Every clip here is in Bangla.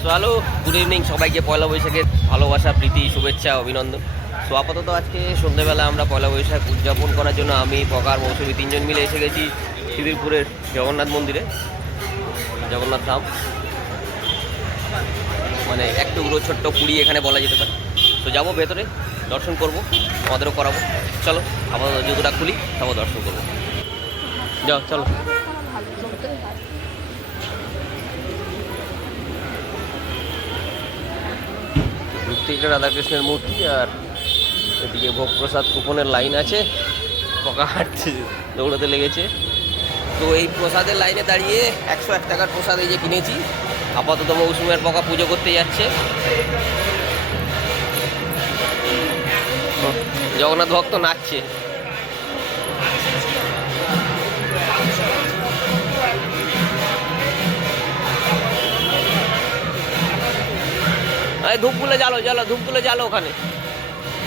সো হ্যালো গুড ইভিনিং সবাইকে পয়লা বৈশাখের ভালোবাসা, প্রীতি, শুভেচ্ছা, অভিনন্দন। সো আপাতত আজকে সন্ধ্যেবেলা আমরা পয়লা বৈশাখ উদযাপন করার জন্য আমি পকার মৌসুমি তিনজন মিলে এসে গেছি খিদিরপুরের জগন্নাথ মন্দিরে, জগন্নাথ ধাম। মানে এক টুকরো ছোট্ট পুরী এখানে বলা যেতে পারে। তো যাব ভেতরে, দর্শন করব আমাদেরও করাবো। চলো, আপাতত জুতোটা খুলি, তারপর দর্শন করব। যাও, চলো। ঢুকতে একটা রাধাকৃষ্ণের মূর্তি আর এদিকে ভোগ প্রসাদ কুপনের লাইন আছে। পকা হাঁটছে দৌড়াতে লেগেছে। তো এই প্রসাদের লাইনে দাঁড়িয়ে একশো এক টাকার প্রসাদ এই যে কিনেছি। আপাতত মৌসুমের পকা পুজো করতে যাচ্ছে। জগন্নাথ ভক্ত নাচছে। এই ধূপগুলো জ্বালো জ্বালো ধূপগুলো জ্বালো ওখানে।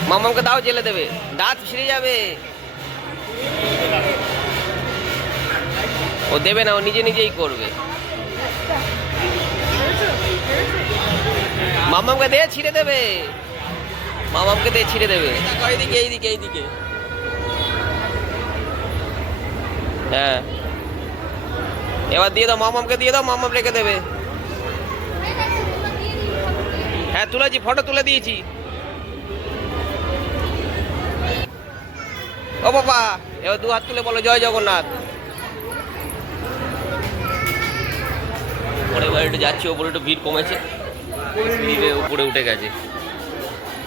মামাকে দাও জেলে দেবে। দাঁত ছিঁড়ে যাবে। ও দেবে না ও নিজে নিজেই করবে। মামামকে দিয়ে ছিঁড়ে দেবে। মামামকে দিয়ে ছিঁড়ে দেবে। এইদিকে এইদিকে এইদিকে। হ্যাঁ। এবার দিয়ে দাও মামামকে দিয়ে দাও মামাম রেখে দেবে। হ্যাঁ তুলেছি ফটো তুলে দিয়েছি। ও বাবা এবার দু হাত তুলে বলো জয় জগন্নাথ। পরে এবার একটু যাচ্ছি ওপরে একটু ভিড় কমেছে। ভিড়ে উপরে উঠে গেছে।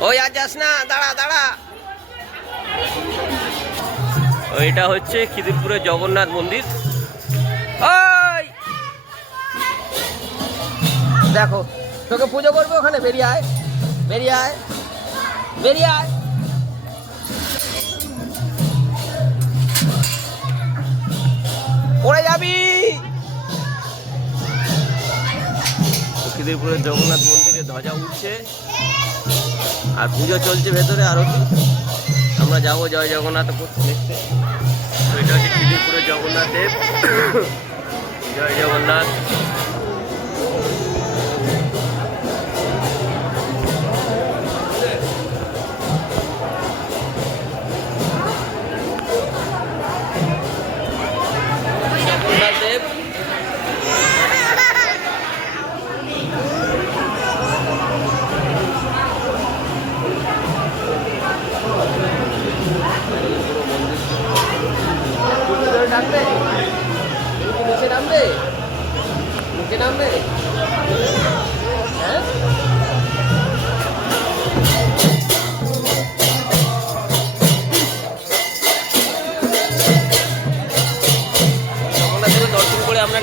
ওই আর যাস না দাঁড়া দাঁড়া। ওইটা হচ্ছে খিদিরপুরের জগন্নাথ মন্দির। ওই! দেখো তোকে পুজো করব ওখানে, বেরিয়ে আয়। বেরিয়ে আয়। বেরিয়ে আয়। পড়ে যাবি। খিদিরপুরের জগন্নাথ মন্দিরে ধ্বজা উঠছে। আর পুজো চলছে ভেতরে আরও আমরা যাব জয় জগন্নাথ দেখতে এটা হচ্ছে খিদিরপুরের জগন্নাথ দেব। জয় জগন্নাথ।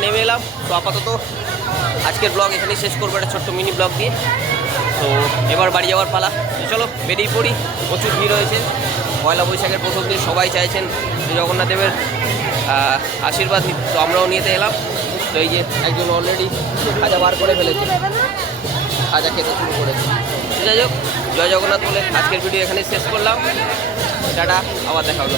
নেমে এলাম। তো আপাতত আজকের ব্লগ এখানেই শেষ করব, একটা ছোট্ট মিনি ব্লগ দিয়ে। তো এবার বাড়ি যাওয়ার পালা। চলো, বেরিয়ে পড়ি। প্রচুর ভিড় হয়েছে পয়লা বৈশাখের প্রথম দিন সবাই চাইছেন জগন্নাথ দেবের আশীর্বাদ তো আমরাও নিতে এলাম। তো এই যে একজন অলরেডি খাজা বার করে ফেলেছে। খাজা খেতে শুরু করেছে। যাই হোক, জয় জগন্নাথ বলে আজকের ভিডিও এখানে শেষ করলাম। টাটা, আবার দেখা হলো